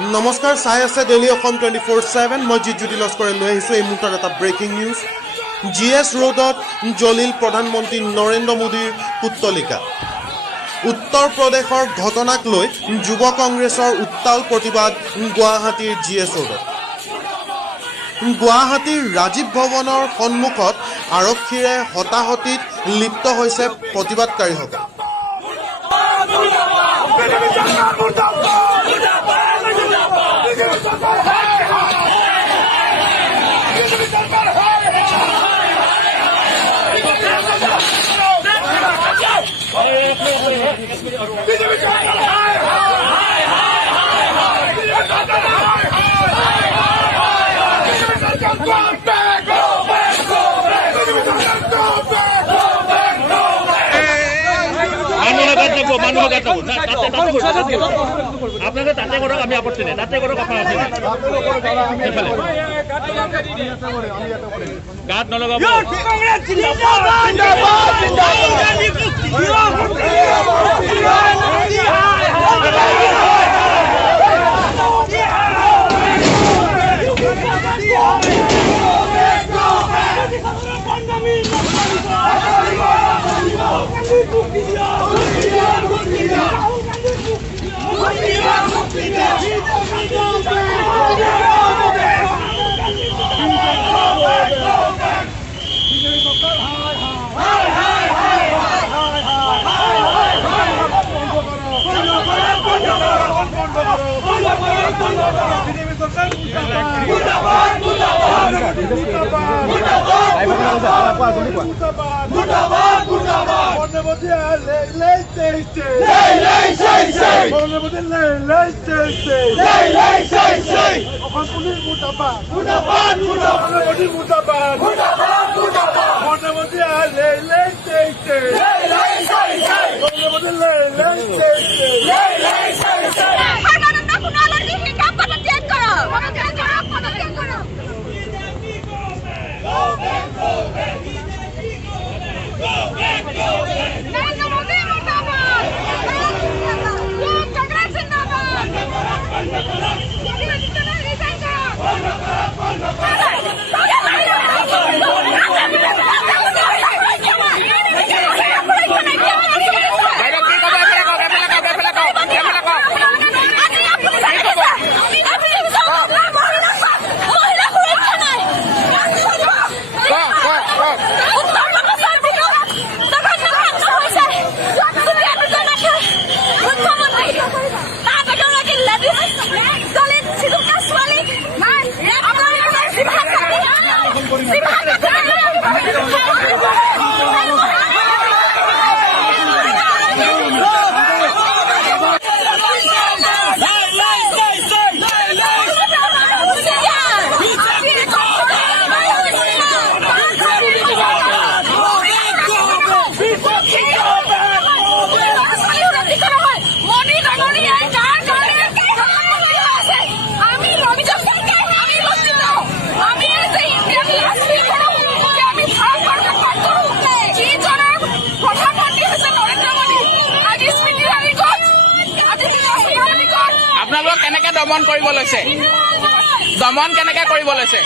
নমস্কাৰ, চাই আছে ডেইলি অসম 24/7। মই জিৎজ্যোতি লস্কৰে লৈ আহিছোঁ এই মুহূৰ্তত এটা ব্ৰেকিং নিউজ। GS ৰোডত জলিল প্ৰধানমন্ত্ৰী নৰেন্দ্ৰ মোদীৰ পুত্তলিকা। উত্তৰ প্ৰদেশৰ ঘটনাক লৈ যুৱ কংগ্ৰেছৰ উত্তাল প্ৰতিবাদ গুৱাহাটীৰ GS ৰোডত। গুৱাহাটীৰ ৰাজীৱ ভৱনৰ সন্মুখত আৰক্ষীৰে হতাহতিত লিপ্ত হৈছে প্ৰতিবাদকাৰীসকল। আপনাদেৰ তাতে কৰক, আমি আপত্তি নেই, তাতে কৰক, আপনাৰ আছে গাত নলগাব। দমন কৰিব লৈছে?